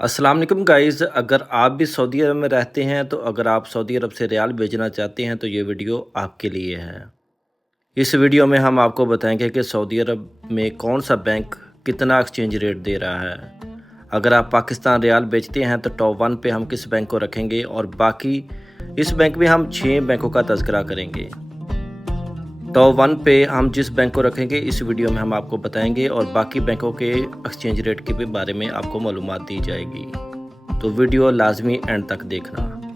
अस्सलाम वालेकुम गाइज़, अगर आप भी सऊदी अरब में रहते हैं तो अगर आप सऊदी अरब से रियाल भेजना चाहते हैं तो ये वीडियो आपके लिए है। इस वीडियो में हम आपको बताएंगे कि सऊदी अरब में कौन सा बैंक कितना एक्सचेंज रेट दे रहा है। अगर आप पाकिस्तान रियाल बेचते हैं तो टॉप 1 पे हम किस बैंक को रखेंगे और बाकी इस बैंक में हम 6 बैंकों का तज़किरा करेंगे। टॉप 1 पे हम जिस बैंक को रखेंगे इस वीडियो में हम आपको बताएंगे और बाकी बैंकों के एक्सचेंज रेट के बारे में आपको मालूमात दी जाएगी। तो वीडियो लाजमी एंड तक देखना।